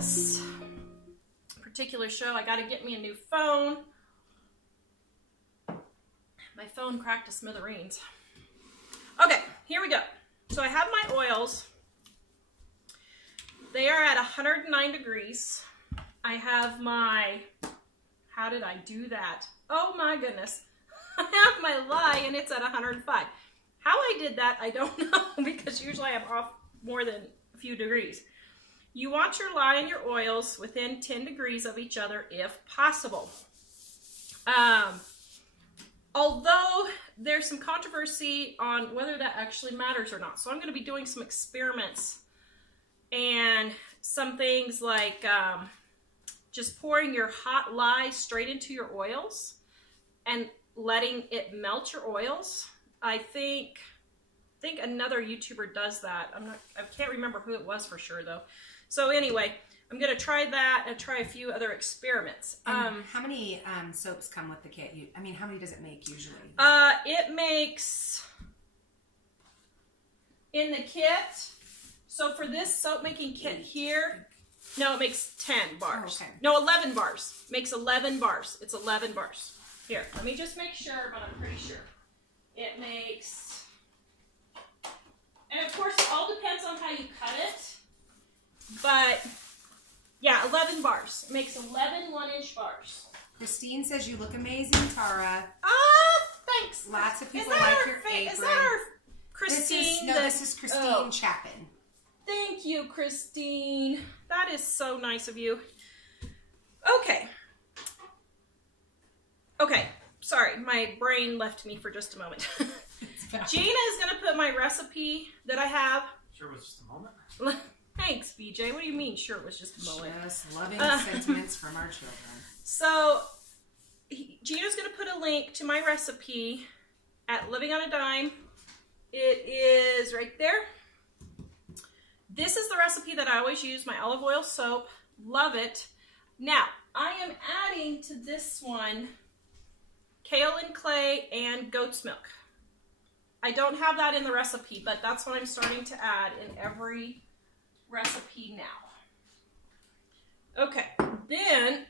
this particular show. I got to get me a new phone. My phone cracked to smithereens. Okay, here we go. So I have my oils. They are at 109 degrees. I have my, how did I do that? Oh my goodness. I have my lye and it's at 105. How I did that, I don't know, because usually I'm off more than a few degrees. You want your lye and your oils within 10 degrees of each other if possible. Although there's some controversy on whether that actually matters or not. So I'm going to be doing some experiments and some things like just pouring your hot lye straight into your oils and letting it melt your oils. I think another YouTuber does that. I can't remember who it was for sure though. So anyway, I'm going to try that and try a few other experiments. How many soaps come with the kit? I mean, how many does it make usually? It makes, in the kit, so for this soap making kit here, no, it makes 10 bars. Oh, okay. No, 11 bars. Makes 11 bars. It's 11 bars. Here, let me just make sure, but I'm pretty sure. It makes, and of course it all depends on how you cut it, but yeah, 11 bars. It makes 11 1-inch bars. Christine says you look amazing, Tara. Oh, thanks. Lots of people like your apron. Is that our Christine? This is Christine Chapin. Thank you, Christine. That is so nice of you. Okay. Okay. Sorry, my brain left me for just a moment. Gina is going to put my recipe that I have. Sure it was just a moment. Thanks, BJ. What do you mean, sure, it was just a moment? Just loving sentiments from our children. So, Gina's going to put a link to my recipe at Living on a Dime. It is right there. This is the recipe that I always use, my olive oil soap. Love it. Now, I am adding to this one kaolin clay and goat's milk. I don't have that in the recipe, but that's what I'm starting to add in every recipe now. Okay, then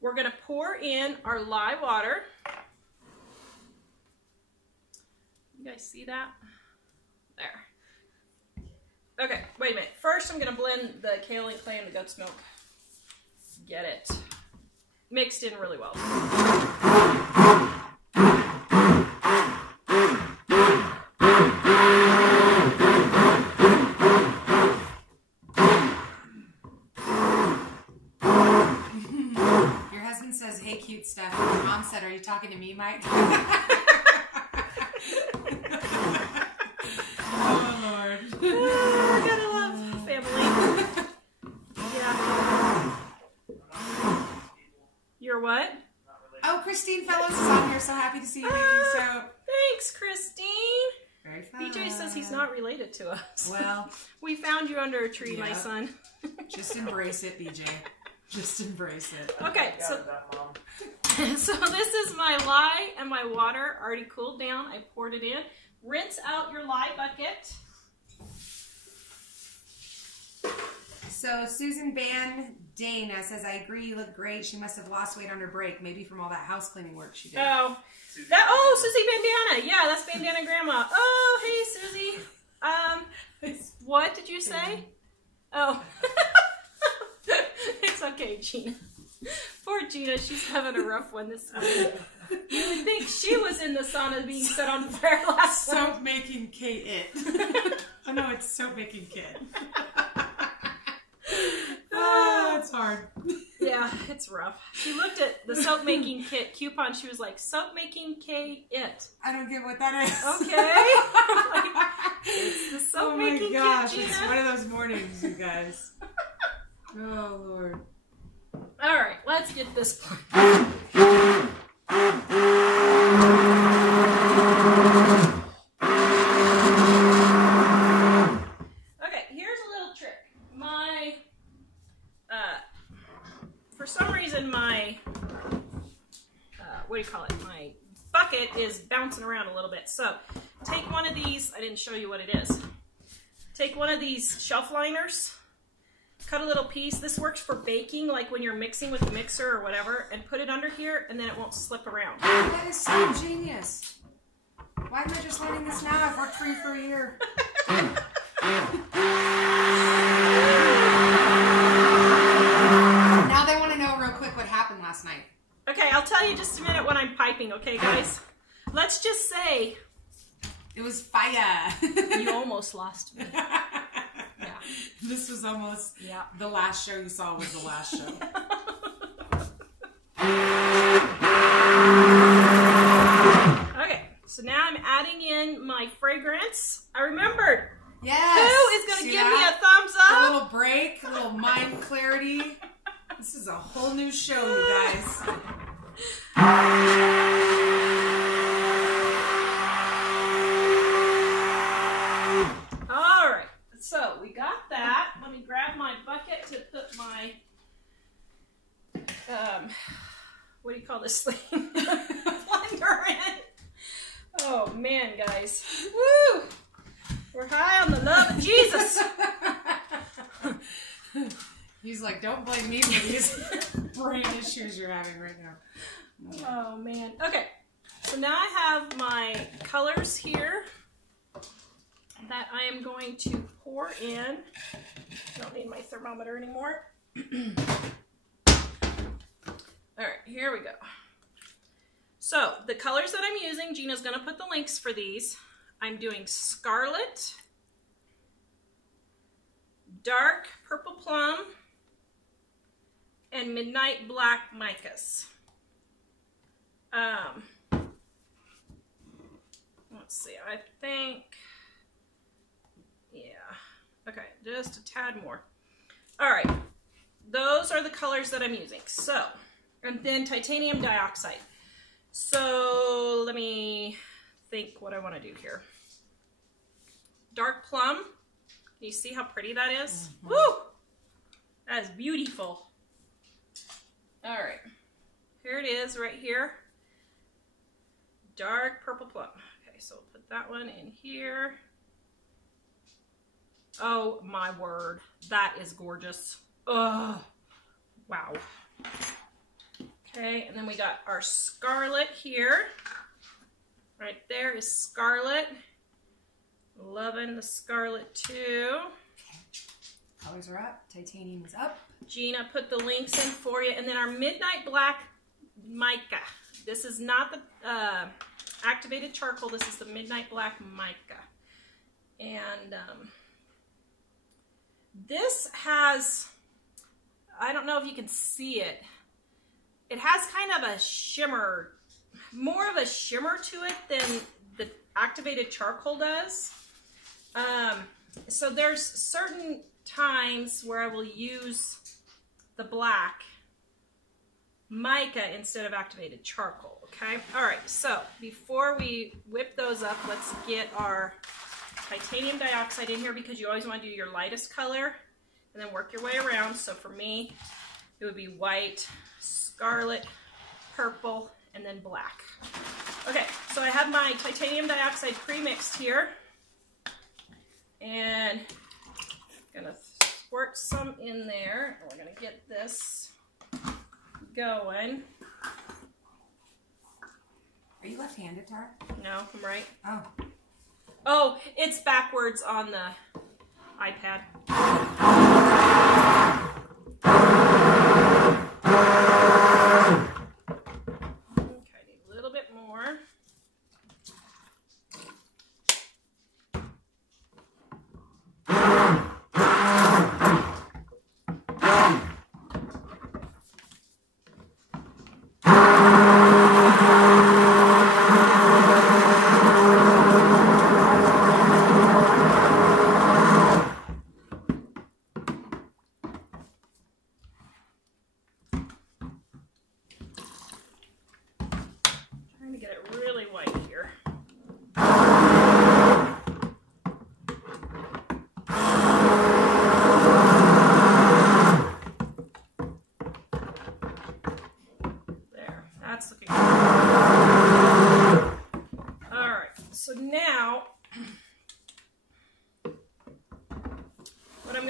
we're going to pour in our lye water. You guys see that? There. Okay, wait a minute. First, I'm going to blend the kaolin clay and the goat's milk. Get it mixed in really well. Your husband says, "Hey, cute stuff." Your mom said, "Are you talking to me, Mike?" Oh, Lord. I gotta love family. Yeah. You're what? Oh, Christine Fellows is on here. So happy to see you making soap. Thanks, Christine. Very fun. BJ says he's not related to us. Well, we found you under a tree, my son. Just embrace it, BJ. Just embrace it. Okay, so this is my lye and my water already cooled down. I poured it in. Rinse out your lye bucket. So Susan Bandana says, "I agree, you look great. She must have lost weight on her break, maybe from all that house cleaning work she did." Oh, Susie Bandana. Yeah, that's Bandana Grandma. Oh, hey, Susie. What did you say? Oh. It's okay, Gina. Poor Gina, she's having a rough one this morning. You would think she was in the sauna being set on fire last night. Soap making Kate. Oh no, it's soap making kit. Oh, it's hard. Yeah, it's rough. She looked at the soap making kit coupon. She was like, "Soap making K-it." I don't get what that is. Okay. Like, it's the soap making kit. Oh my gosh, it's one of those mornings, you guys. Oh, Lord. All right, let's get this part. Okay, here's a little trick. For some reason, my, what do you call it? My bucket is bouncing around a little bit. So, take one of these. I didn't show you what it is. Take one of these shelf liners. cut a little piece. This works for baking, like when you're mixing with the mixer or whatever, and put it under here, and then it won't slip around. That is so genius. Why am I just learning this now? I've worked for you for a year. Now they want to know real quick what happened last night. Okay, I'll tell you just a minute when I'm piping, okay, guys? Let's just say... It was fire. You almost lost me. Yeah. This was almost the last show you saw was the last show. Okay, so now I'm adding in my fragrance. I remembered. Yes. Who is going to give me a thumbs up? A little break, a little mind clarity. This is a whole new show, you guys. All right, so we got that. Let me grab my bucket to put my, what do you call this thing? Blender in. Oh man, guys. Woo! We're high on the love of Jesus. He's like, don't blame me for these brain issues you're having right now. Oh man. Okay, so now I have my colors here that I am going to pour in. I don't need my thermometer anymore. All right, here we go. So the colors that I'm using, Gina's going to put the links for these. I'm doing Scarlet, Dark Purple Plum, and Midnight Black Micas. Let's see, I think, yeah, okay, just a tad more. All right, those are the colors that I'm using. So, and then titanium dioxide. So let me think what I want to do here. Dark plum. Can you see how pretty that is? Mm-hmm. Woo! That is beautiful. All right, here it is right here. Dark purple plum. Okay, so we'll put that one in here. Oh my word, that is gorgeous. Oh, wow. Okay, and then we got our scarlet here. Right there is scarlet. Loving the scarlet too. Colors are up. Titanium is up. Gina put the links in for you. And then our midnight black mica. This is not the activated charcoal. This is the midnight black mica. And this has, I don't know if you can see it. It has kind of a shimmer, more of a shimmer to it than the activated charcoal does. So there's certain times where I will use the black mica instead of activated charcoal, okay? All right, so before we whip those up, let's get our titanium dioxide in here because you always want to do your lightest color and then work your way around. So for me, it would be white, scarlet, purple, and then black. Okay, so I have my titanium dioxide pre-mixed here. And I'm gonna squirt some in there. And we're gonna get this going. Are you left-handed, Tara? No, I'm right. Oh. Oh, it's backwards on the iPad. Okay, need a little bit more.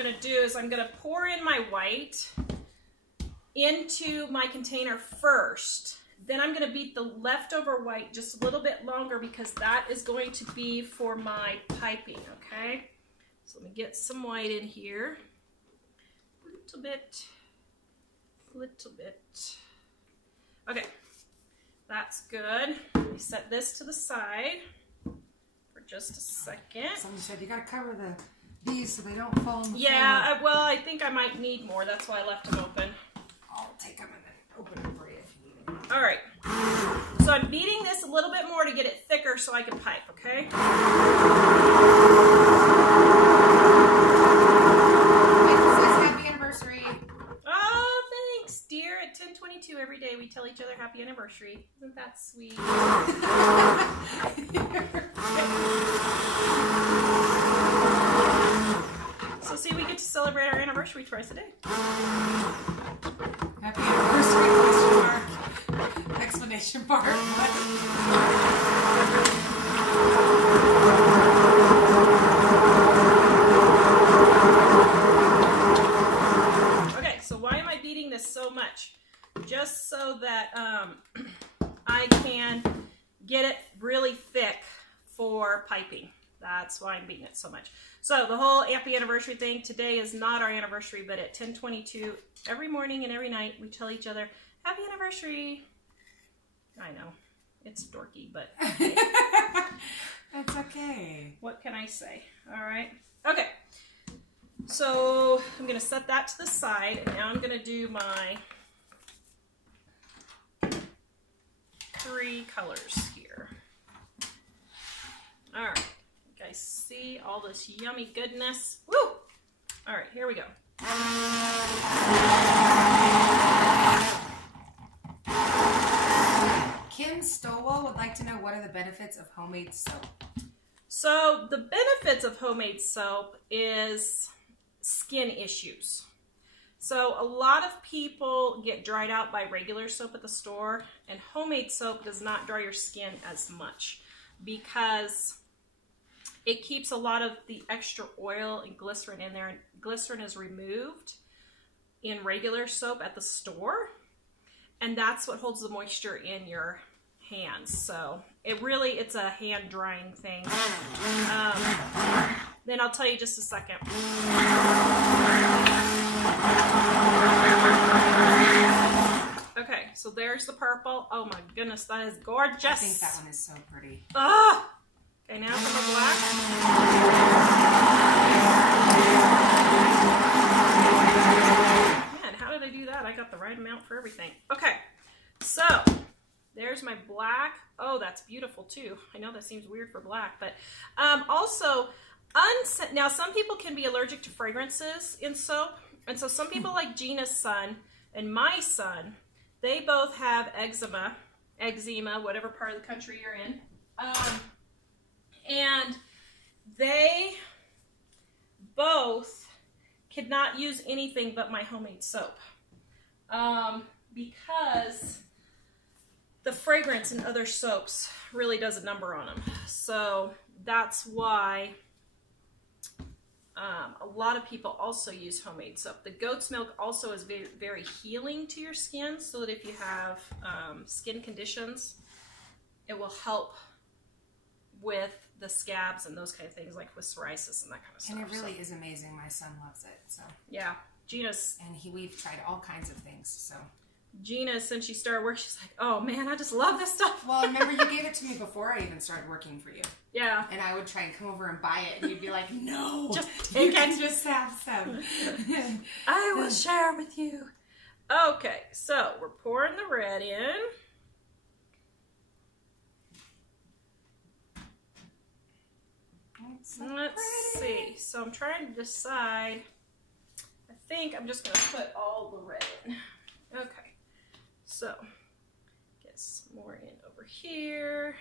going to do is I'm going to pour in my white into my container first. Then I'm going to beat the leftover white just a little bit longer because that is going to be for my piping, okay? So let me get some white in here. A little bit. Okay, that's good. Let me set this to the side for just a second. Someone said you got to cover these so they don't fall on the floor. Yeah, well, I think I might need more. That's why I left them open. I'll take them and then open them for you if you need them. All right. So I'm beating this a little bit more to get it thicker so I can pipe, okay? It says happy anniversary. Oh, thanks, dear. At 10:22 every day, we tell each other happy anniversary. Isn't that sweet? So see, we get to celebrate our anniversary twice a day. Happy anniversary, question mark, explanation mark. Okay, so why am I beating this so much? Just so that I can get it really thick for piping. That's why I'm beating it so much. So the whole happy anniversary thing, today is not our anniversary, but at 10:22 every morning and every night we tell each other happy anniversary. I know, it's dorky, but That's okay. what can I say? All right. Okay. So I'm going to set that to the side, and now I'm going to do my 3 colors here. All right. You guys see all this yummy goodness? Woo! All right, here we go. Kim Stowell would like to know what are the benefits of homemade soap? So the benefits of homemade soap is skin issues. So a lot of people get dried out by regular soap at the store, and homemade soap does not dry your skin as much because it keeps a lot of the extra oil and glycerin in there, and glycerin is removed in regular soap at the store, and that's what holds the moisture in your hands. So it's a hand drying thing. Then I'll tell you just a second. Okay, so there's the purple. Oh my goodness, that is gorgeous. I think that one is so pretty. Ah! Okay, now for the black. Man, how did I do that? I got the right amount for everything. Okay, so there's my black. Oh, that's beautiful too. I know that seems weird for black, but also, now some people can be allergic to fragrances in soap, and so some people like Gina's son and my son, they both have eczema, whatever part of the country you're in. And they both could not use anything but my homemade soap because the fragrance in other soaps really does a number on them. So that's why a lot of people also use homemade soap. The goat's milk also is very, very healing to your skin, so that if you have skin conditions, it will help with the scabs and those kind of things, like with psoriasis and that kind of stuff. And it really is amazing. My son loves it. So yeah, Gina's, and we've tried all kinds of things. So Gina, since she started work, she's like, oh man, I just love this stuff. Well, remember you gave it to me before I even started working for you. Yeah. And I would try and come over and buy it, and you'd be like, no, just take it. Just have some. I will share with you. Okay, so we're pouring the red in. Let's see. So I'm trying to decide. I think I'm just going to put all the red in. Okay. So get some more in over here.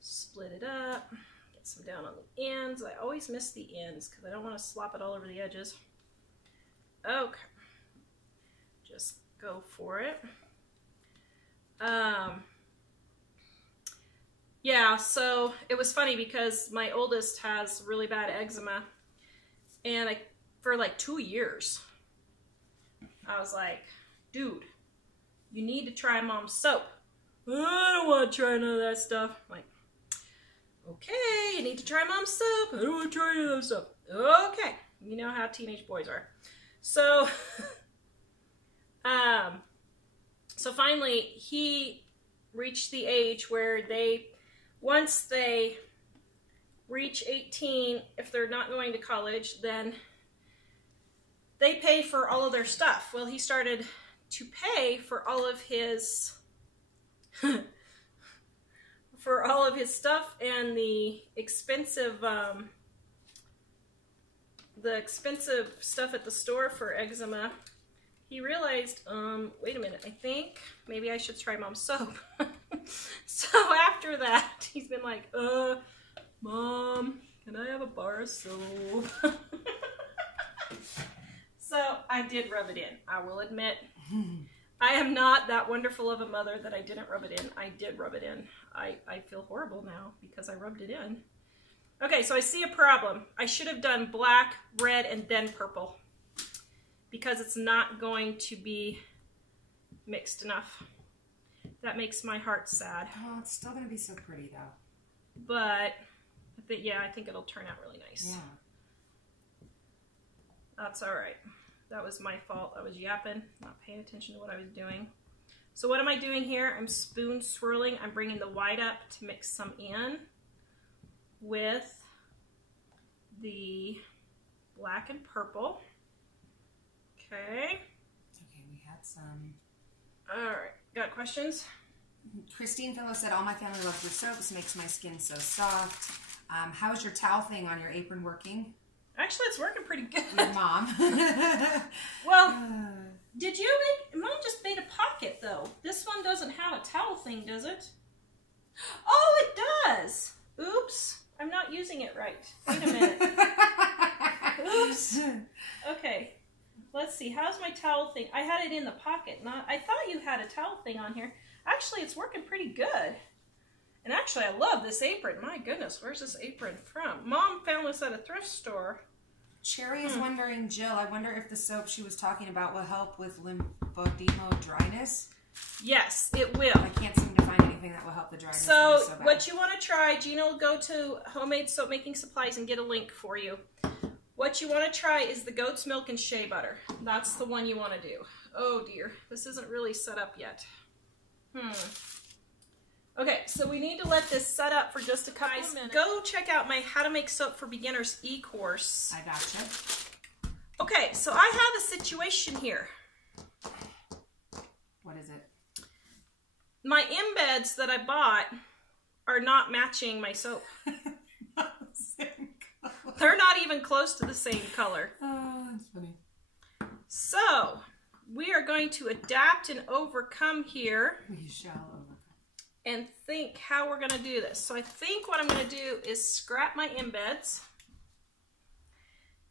Split it up. Get some down on the ends. I always miss the ends because I don't want to slop it all over the edges. Okay. Just go for it. Yeah, so it was funny because my oldest has really bad eczema, and for like 2 years. I was like, dude, you need to try Mom's soap. I don't want to try none of that stuff. I'm like, okay, you need to try Mom's soap. I don't want to try none of that stuff. Okay. You know how teenage boys are. So, so finally, he reached the age where once they reach 18, if they're not going to college, then they pay for all of their stuff. Well, he started to pay for all of his stuff and the expensive stuff at the store for eczema. He realized, wait a minute, I think maybe I should try Mom's soap. So after that, he's been like, Mom, can I have a bar of soap? So I did rub it in. I will admit, I am not that wonderful of a mother that I didn't rub it in. I did rub it in. I feel horrible now because I rubbed it in. Okay, so I see a problem. I should have done black, red, and then purple because it's not going to be mixed enough. That makes my heart sad. Oh, it's still going to be so pretty, though. But, yeah, I think it'll turn out really nice. Yeah. That's all right. That was my fault. I was yapping, not paying attention to what I was doing. So what am I doing here? I'm spoon swirling. I'm bringing the white up to mix some in with the black and purple. Okay. Okay, we had some. All right. Got questions? Christine Phillo said, all my family loves your soaps. Makes my skin so soft. How is your towel thing on your apron working? Actually, it's working pretty good. Your mom. Well, did you make... Mom just made a pocket, though. This one doesn't have a towel thing, does it? Oh, it does. Oops. I'm not using it right. Wait a minute. Oops. Okay. Let's see. How's my towel thing? I had it in the pocket. I thought you had a towel thing on here. Actually, it's working pretty good. And actually, I love this apron. My goodness, where's this apron from? Mom found this at a thrift store. Cherry is wondering, Jill, I wonder if the soap she was talking about will help with lymphedema dryness. Yes, it will. I can't seem to find anything that will help the dryness. So what you want to try, Gina will go to Homemade Soap Making Supplies and get a link for you. What you want to try is the goat's milk and shea butter. That's the one you want to do. Oh dear, this isn't really set up yet. Okay, so we need to let this set up for just a couple of minutes. Go check out my How to Make Soap for Beginners e-course. I gotcha. Okay, so I have a situation here. What is it? My embeds that I bought are not matching my soap. Not the same color. They're not even close to the same color. Oh, that's funny. So, we are going to adapt and overcome here. We shall overcome. And think how we're going to do this. So I think what I'm going to do is scrap my embeds.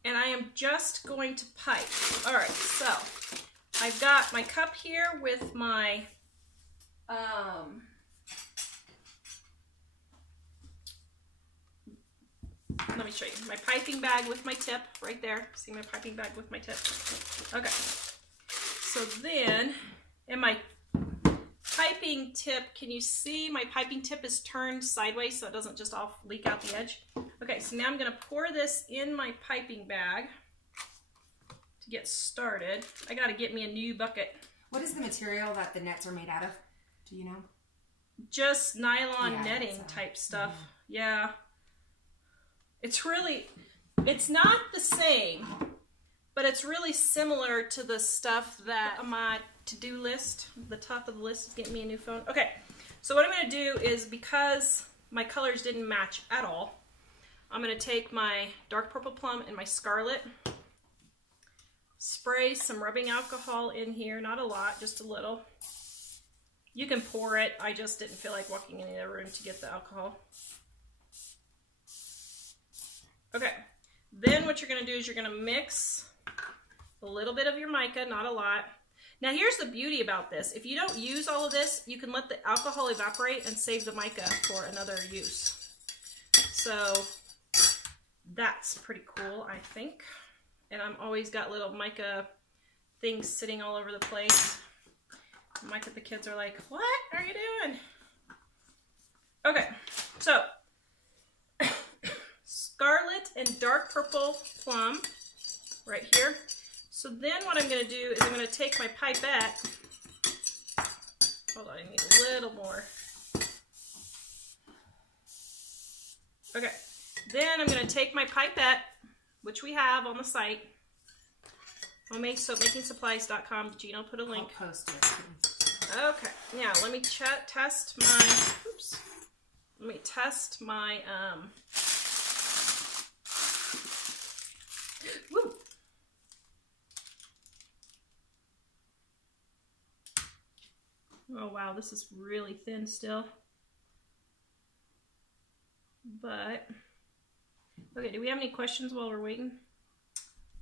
And I am just going to pipe. All right, so I've got my cup here with my let me show you. My piping bag with my tip right there. See my piping bag with my tip? Okay. So then, and my piping tip, can you see my piping tip is turned sideways so it doesn't just all leak out the edge? Okay, so now I'm going to pour this in my piping bag to get started. I got to get me a new bucket. What is the material that the nets are made out of? Do you know? Just nylon netting type stuff. Yeah. It's not the same, but it's really similar to the stuff that on my to-do list. The top of the list is getting me a new phone. Okay, so what I'm going to do is, because my colors didn't match at all, I'm going to take my dark purple plum and my scarlet, spray some rubbing alcohol in here, not a lot, just a little. You can pour it. I just didn't feel like walking in the room to get the alcohol. Okay, then what you're going to do is you're going to mix a little bit of your mica, not a lot. Now here's the beauty about this. If you don't use all of this, you can let the alcohol evaporate and save the mica for another use. So that's pretty cool, I think. and I'm always got little mica things sitting all over the place. Micah, the kids are like, what are you doing? Okay, so scarlet and dark purple plum right here. So then what I'm going to do is I'm going to take my pipette. Hold on, I need a little more. Okay, then I'm going to take my pipette, which we have on the site, homemadesoapmakingsupplies.com. Gina will put a link. I'll post it. Okay, yeah, let me test my, oops, let me test my, woo. Oh wow, this is really thin still. But, okay, do we have any questions while we're waiting?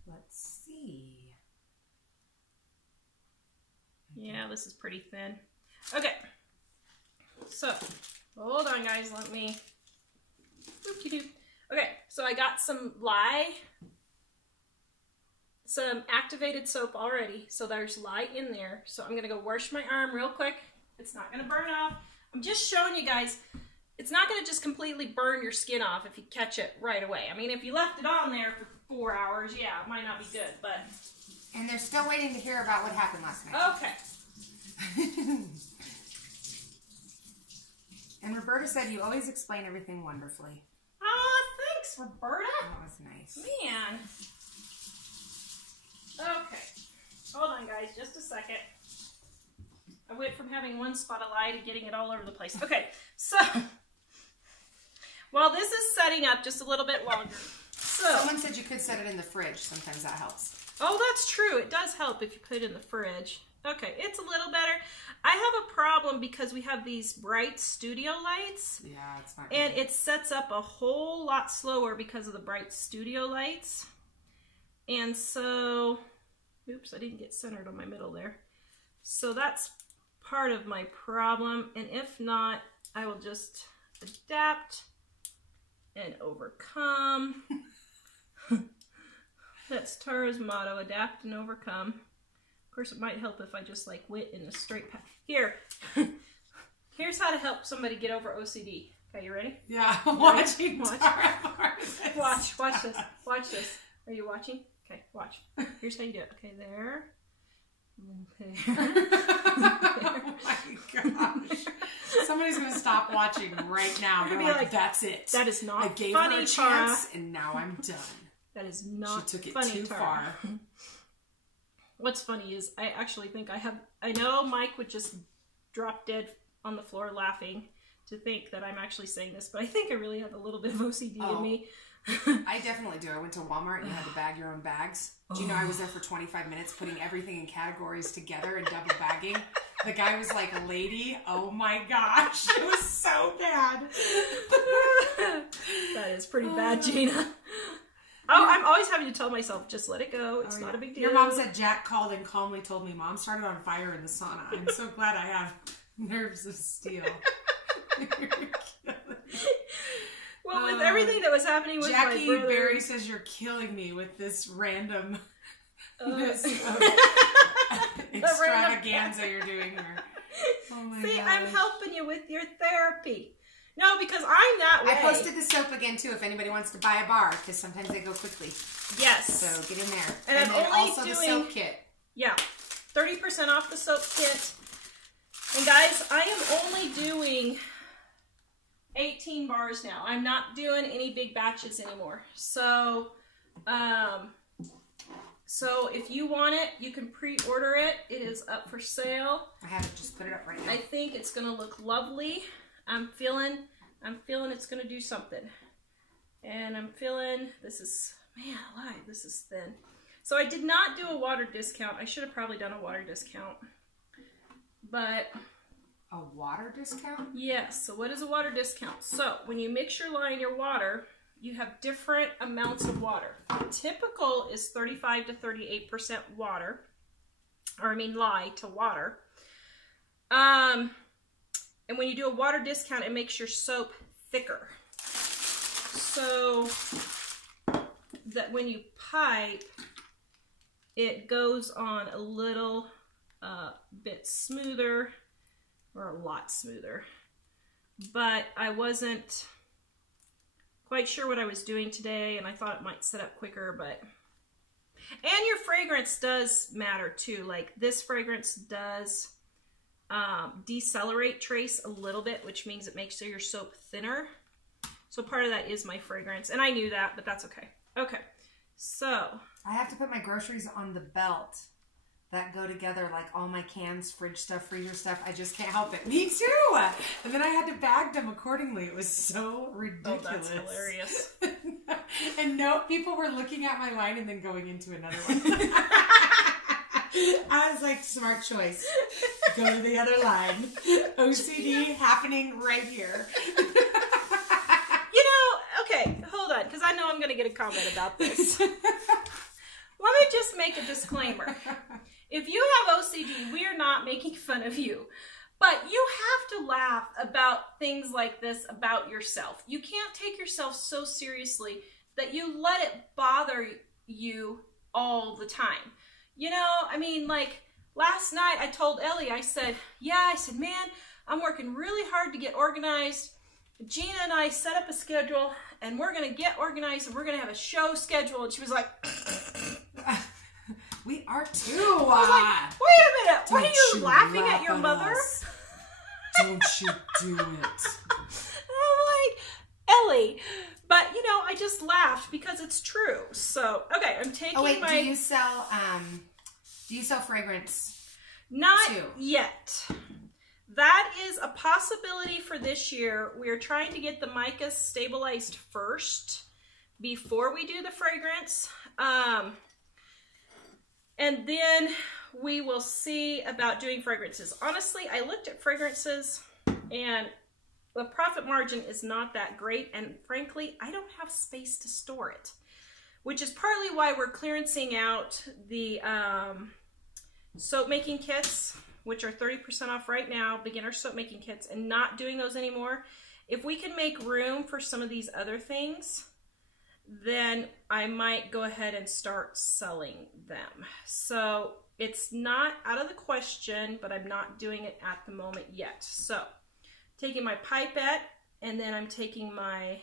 Let's see. Yeah, this is pretty thin. Okay, so, hold on guys, let me, whoop-de-doo. Okay, so I got some lye, some activated soap already, so there's lye in there. So I'm gonna go wash my arm real quick. It's not gonna burn off. I'm just showing you guys, it's not gonna just completely burn your skin off if you catch it right away. I mean, if you left it on there for 4 hours, yeah, it might not be good, but. And they're still waiting to hear about what happened last night. Okay. And Roberta said you always explain everything wonderfully. Oh, thanks, Roberta. That was nice. Man. Okay. Hold on, guys, just a second. I went from having one spot of lye to getting it all over the place. Okay, so while this is setting up just a little bit longer. So someone said you could set it in the fridge. Sometimes that helps. Oh, that's true. It does help if you put it in the fridge. Okay, it's a little better. I have a problem because we have these bright studio lights. Yeah, it's not good. And it sets up a whole lot slower because of the bright studio lights. And so, oops, I didn't get centered on my middle there. So that's part of my problem. And if not, I will just adapt and overcome. That's Tara's motto, adapt and overcome. Of course, it might help if I just like went in a straight path. Here, here's how to help somebody get over OCD. Okay, you ready? Yeah, watching. Watch. Watch this. Watch this. Are you watching? Okay, watch. Here's how you do it. Okay, there. There. Oh my gosh. Somebody's going to stop watching right now. They're like, that's it. That is not I gave funny, her a Tara. chance, and now I'm done. That is not She took it funny, too Tara. far. What's funny is I actually think I know Mike would just drop dead on the floor laughing to think that I'm actually saying this, but I think I really have a little bit of OCD in me. I definitely do. I went to Walmart and you had to bag your own bags. Do you know I was there for 25 minutes putting everything in categories together and double bagging? The guy was like, lady, oh my gosh. It was so bad. That is pretty bad, Gina. Oh, I'm always having to tell myself, just let it go. It's not a big deal. Your mom said Jack called and calmly told me, Mom started on fire in the sauna. I'm so glad I have nerves of steel. Well, with everything that was happening with Jackie my brother... Barry says you're killing me with this random extravaganza you're doing here. Oh my See, gosh. I'm helping you with your therapy. No, because I'm that way. I posted the soap again too if anybody wants to buy a bar because sometimes they go quickly. Yes. So get in there. And I'm then only also doing... the soap kit. Yeah. 30% off the soap kit. And guys, I am only doing 18 bars now. I'm not doing any big batches anymore. So, so if you want it, you can pre-order it. It is up for sale. I haven't just put it up right now. I think it's going to look lovely. I'm feeling it's going to do something. And I'm feeling, this is, man alive, this is thin. So I did not do a water discount. I should have probably done a water discount. But... A water discount? Yes. So what is a water discount? So when you mix your lye and your water, you have different amounts of water. Typical is 35 to 38% water. Or I mean lye to water. And when you do a water discount, it makes your soap thicker. So that when you pipe, it goes on a little bit smoother, or a lot smoother. But I wasn't quite sure what I was doing today, and I thought it might set up quicker, but... And your fragrance does matter too. Like this fragrance does decelerate trace a little bit, which means it makes your soap thinner. So part of that is my fragrance, and I knew that, but that's okay. Okay, so... I have to put my groceries on the belt that go together, like all my cans, fridge stuff, freezer stuff. I just can't help it. Me too! And then I had to bag them accordingly. It was so ridiculous. Oh, that's hilarious. And no, people were looking at my line and then going into another one. I was like, smart choice. Go to the other line. OCD happening right here. Okay, hold on, because I know I'm going to get a comment about this. Let me just make a disclaimer. If you have OCD, we are not making fun of you. But you have to laugh about things like this about yourself. You can't take yourself so seriously that you let it bother you all the time. You know, I mean, like, last night I told Ellie, I said, man, I'm working really hard to get organized. Gina and I set up a schedule, and we're going to get organized, and we're going to have a show schedule. And she was like... We are too. I was like, wait a minute. What are you laughing at your mother? Us. Don't you do it. I'm like, Ellie. But, you know, I just laughed because it's true. So, okay, I'm taking my... do you sell fragrance? Not yet. That is a possibility for this year. We're trying to get the mica stabilized first before we do the fragrance. And then we will see about doing fragrances. Honestly, I looked at fragrances and the profit margin is not that great. And frankly, I don't have space to store it, which is partly why we're clearancing out the soap making kits, which are 30% off right now, beginner soap making kits, and not doing those anymore. If we can make room for some of these other things, then I might go ahead and start selling them. So it's not out of the question, but I'm not doing it at the moment yet. So taking my pipette, and then I'm taking my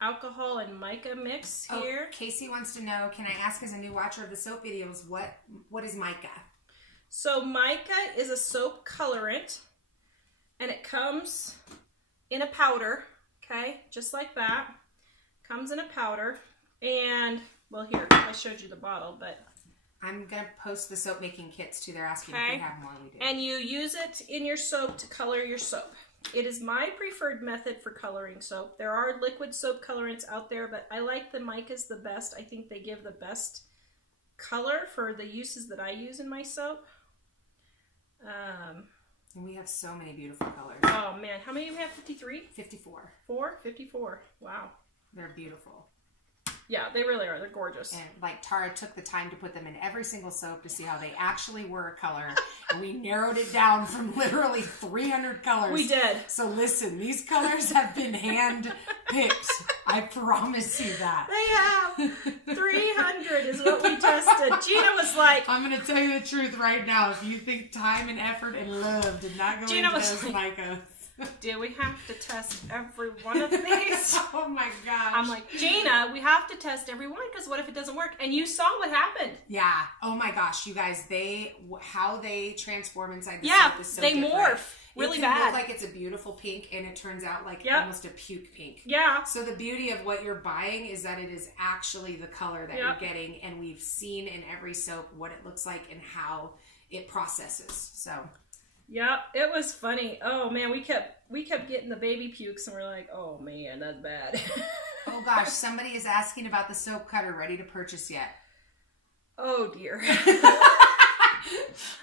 alcohol and mica mix here. Oh, Casey wants to know, can I ask as a new watcher of the soap videos, what is mica? So mica is a soap colorant, and it comes in a powder. Okay, just like that. Comes in a powder. And, well, here, I showed you the bottle, but... I'm going to post the soap making kits too. They're asking if we have more. We do. And you use it in your soap to color your soap. It is my preferred method for coloring soap. There are liquid soap colorants out there, but I like the micas the best. I think they give the best color for the uses that I use in my soap. And we have so many beautiful colors. Oh, man. How many do we have? 53? 54. 54. Wow. They're beautiful. Yeah, they really are. They're gorgeous. And like Tara took the time to put them in every single soap to see how they actually were a color. And we narrowed it down from literally 300 colors. We did. So listen, these colors have been hand picked. I promise you that. They have 300 is what we tested. Gina was like... I'm going to tell you the truth right now. If you think time and effort and love did not go into those micas. Do we have to test every one of these? Oh my gosh. I'm like, Gina, we have to test every one because what if it doesn't work? And you saw what happened. Yeah. Oh my gosh, you guys, how they transform inside the soap is so they different. Morph really it can bad. Look like it's a beautiful pink and it turns out like almost a puke pink. Yeah. So the beauty of what you're buying is that it is actually the color that you're getting, and we've seen in every soap what it looks like and how it processes. So yeah, it was funny. Oh man, we kept getting the baby pukes, and we're like, oh man, that's bad. Oh gosh, somebody is asking about the soap cutter. Ready to purchase yet? Oh dear.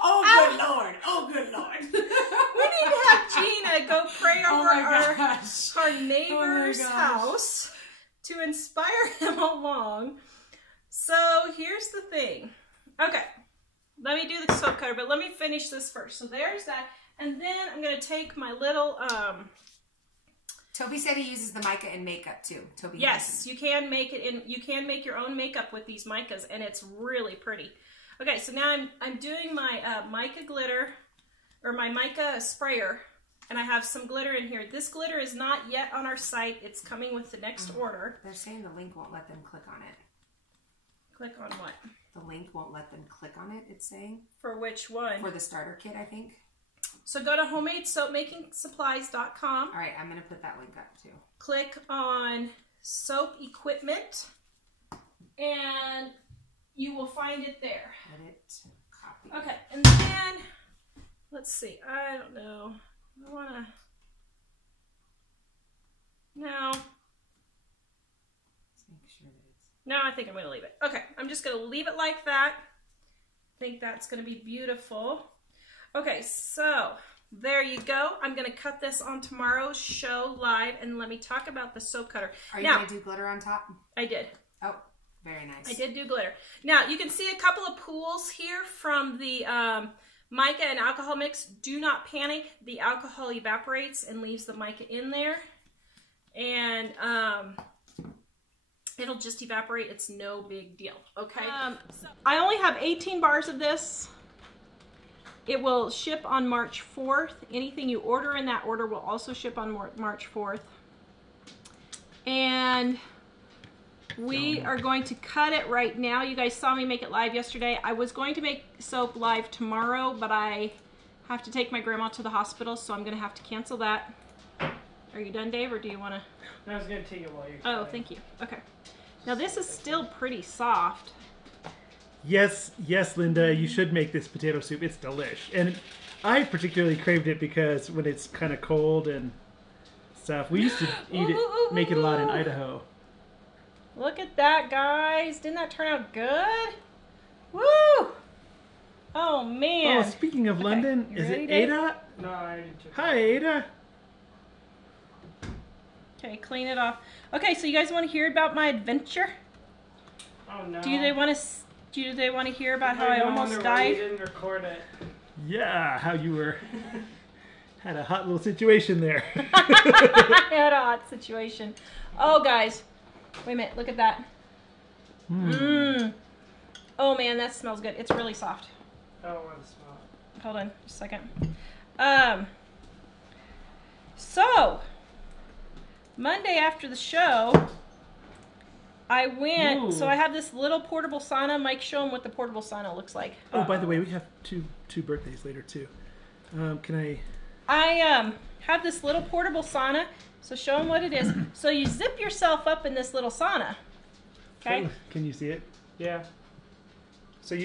Oh good Lord. Oh good Lord. We need to have Gina go pray over our neighbor's house to inspire him along. So here's the thing. Okay. Let me do the soap cutter, but let me finish this first. So there's that. And then I'm going to take my little Toby said he uses the mica in makeup too. Toby. Yes, you can make it in. You can make your own makeup with these micas, and it's really pretty. Okay, so now I'm doing my mica glitter, or my mica sprayer, and I have some glitter in here. This glitter is not yet on our site. It's coming with the next order. They're saying the link won't let them click on it. Click on what? The link won't let them click on it, it's saying. For which one? For the starter kit, I think. So go to homemadesoapmakingsupplies.com. All right, I'm going to put that link up too. Click on soap equipment, and you will find it there. Edit, copy. Okay, and then, let's see. I don't know. I want to... No. Let's make sure that it's... No, I think I'm going to leave it. Okay, I'm just going to leave it like that. I think that's going to be beautiful. Okay, so there you go. I'm going to cut this on tomorrow's show live, and let me talk about the soap cutter. Are you going to do glitter on top? I did. Oh, very nice. I did do glitter. Now, you can see a couple of pools here from the mica and alcohol mix. Do not panic. The alcohol evaporates and leaves the mica in there. And it'll just evaporate. It's no big deal. Okay. I only have 18 bars of this. It will ship on March 4th. Anything you order in that order will also ship on March 4th. And we are going to cut it right now. You guys saw me make it live yesterday. I was going to make soap live tomorrow, but I have to take my grandma to the hospital, so I'm going to have to cancel that. Are you done, Dave, or do you want to? I was going to take it while you're Oh, thank you. Okay. Now this is still pretty soft. Yes, Linda, you should make this potato soup. It's delish. And I particularly craved it because when it's kind of cold and stuff, we used to eat it, make it a lot in Idaho. Look at that, guys. Didn't that turn out good? Woo! Oh, man. Oh, speaking of London, is it Ada? No, I didn't check. Hi, Ada. Okay, clean it off. Okay, so you guys want to hear about my adventure? Oh, no. Do they want to hear about how I almost died? You didn't record it. Yeah, how you were... had a hot little situation there. I had a hot situation. Oh, guys. Wait a minute. Look at that. Oh, man, that smells good. It's really soft. I don't want to smell it. Hold on just a second. So, Monday after the show, I went, Ooh. so I have this little portable sauna. Mike, show them what the portable sauna looks like. Oh, by the way, we have two birthdays later, too. Can I... I have this little portable sauna, so show them what it is. So you zip yourself up in this little sauna, okay? Oh, can you see it? Yeah. So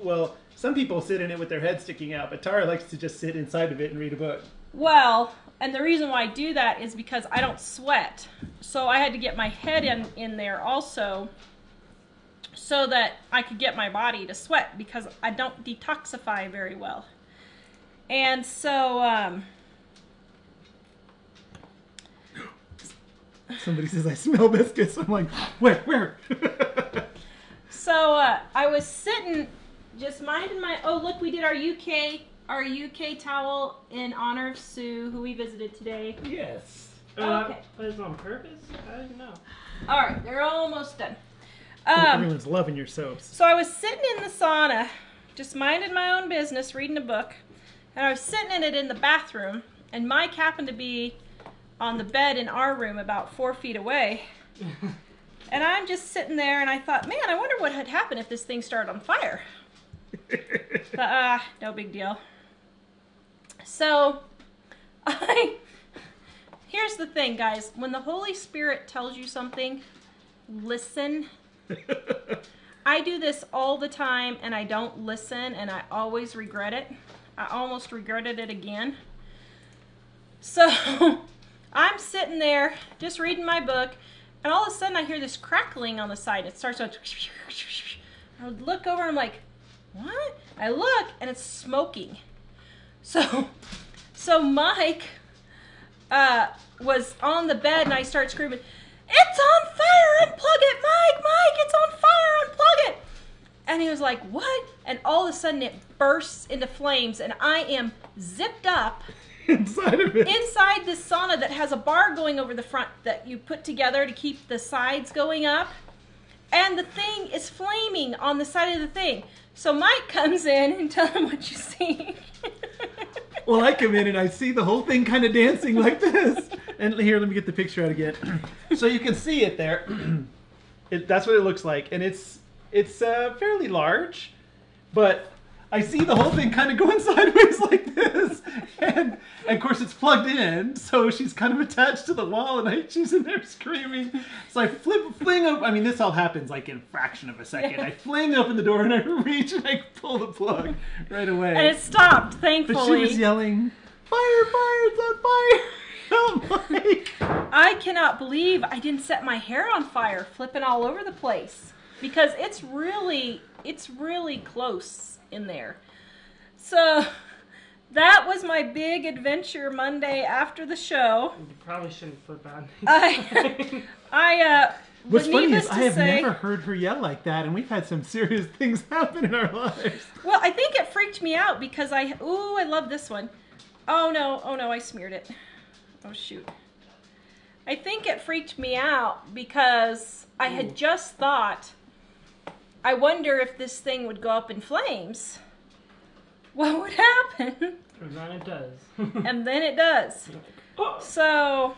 well, some people sit in it with their head sticking out, but Tara likes to just sit inside of it and read a book. Well, and the reason why I do that is because I don't sweat. So I had to get my head in there also so that I could get my body to sweat because I don't detoxify very well. And so, Somebody says, I smell biscuits. I'm like, where? So, I was sitting, just minding my, oh, look, we did our UK towel in honor of Sue, who we visited today. Yes. Okay. But it's on purpose? I didn't know. All right, they're almost done. Everyone's loving your soaps. So I was sitting in the sauna, just minding my own business, reading a book, and I was sitting in it in the bathroom, and Mike happened to be on the bed in our room about 4 feet away. And I'm just sitting there, and I thought, man, I wonder what had happened if this thing started on fire. But, no big deal. So, here's the thing, guys. When the Holy Spirit tells you something, listen. I do this all the time, and I don't listen, and I always regret it. I almost regretted it again. So, I'm sitting there, just reading my book, and all of a sudden I hear this crackling on the side. It starts going, I would look over and I'm like, what? I look and it's smoking. So Mike was on the bed and I start screaming, it's on fire, unplug it, Mike, it's on fire, unplug it. And he was like, what? And all of a sudden it bursts into flames and I am zipped up inside of it. Inside this sauna that has a bar going over the front that you put together to keep the sides going up. And the thing is flaming on the side of the thing. So Mike comes in and tells him what you see. Well, I come in and I see the whole thing kind of dancing like this. And here, let me get the picture out again. So you can see it there. That's what it looks like. And it's fairly large. But I see the whole thing kind of going sideways like this. And of course it's plugged in. So she's kind of attached to the wall and she's in there screaming. So I fling up. I mean, this all happens like in a fraction of a second. I fling open the door and I reach and I pull the plug right away. And it stopped, thankfully. But she was yelling, "Fire, fire, it's on fire." Oh my. I cannot believe I didn't set my hair on fire, flipping all over the place. Because it's really close in there. So that was my big adventure Monday after the show. You probably shouldn't flip out. What's funny is I have say, never heard her yell like that, and we've had some serious things happen in our lives. Well, I think it freaked me out because I love this one. Oh no, I smeared it. Oh shoot. I think it freaked me out because I had just thought, I wonder if this thing would go up in flames. What would happen? And then it does. And then it does. So